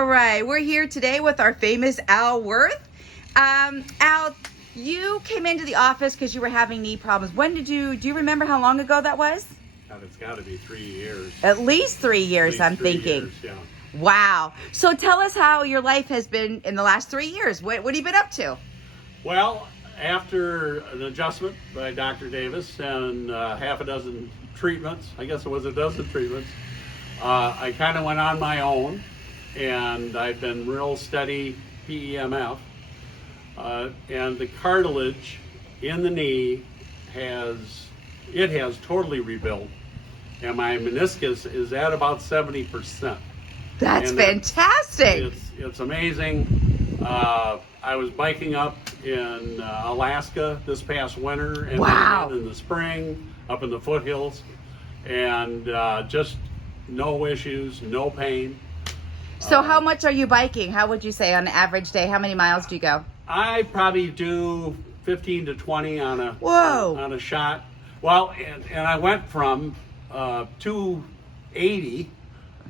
All right, we're here today with our famous Al Worth. Al, you came into the office because you were having knee problems. Do you remember how long ago that was? God, it's got to be 3 years. At least 3 years, At I'm least 3 thinking. years, yeah. Wow. So tell us how your life has been in the last 3 years. What have you been up to? Well, after an adjustment by Dr. Davis and half a dozen treatments, I guess it was a dozen treatments, I kind of went on my own, and I've been real steady PEMF. And the cartilage in the knee has totally rebuilt, and my meniscus is at about 70%. That's And fantastic. It's amazing. I was biking up in Alaska this past winter, and Wow. then in the spring up in the foothills, and just no issues, no pain. So how much are you biking? How would you say on an average day? How many miles do you go? I probably do 15 to 20 on a Whoa. on a shot. Well, and I went from 280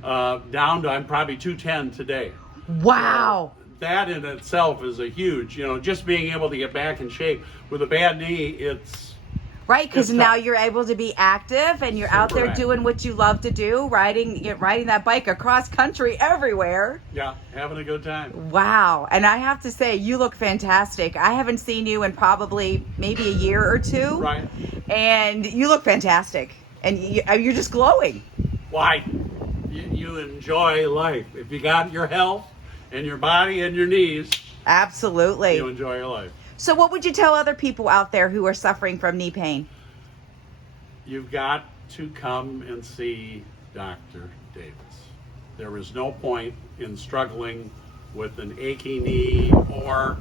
down to I'm probably 210 today. Wow. That in itself is a huge, just being able to get back in shape. With a bad knee, it's Right, because it's now tough. you're able to be active and you're out there Correct. doing what you love to do, riding that bike across country everywhere. Yeah, having a good time. Wow. And I have to say, you look fantastic. I haven't seen you in probably maybe a year or two. Right. And you look fantastic. And you're just glowing. Why? You enjoy life. If you got your health and your body and your knees, Absolutely. you enjoy your life. So what would you tell other people out there who are suffering from knee pain? You've got to come and see Dr. Davis. There is no point in struggling with an achy knee or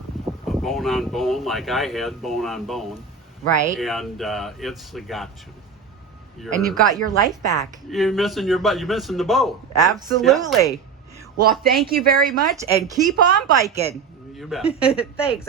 a bone on bone like I had, bone on bone. Right. And it's a got to. And you've got your life back. You're missing your butt. You're missing the boat. Absolutely. Well, thank you very much and keep on biking. Yeah, you bet. Thanks.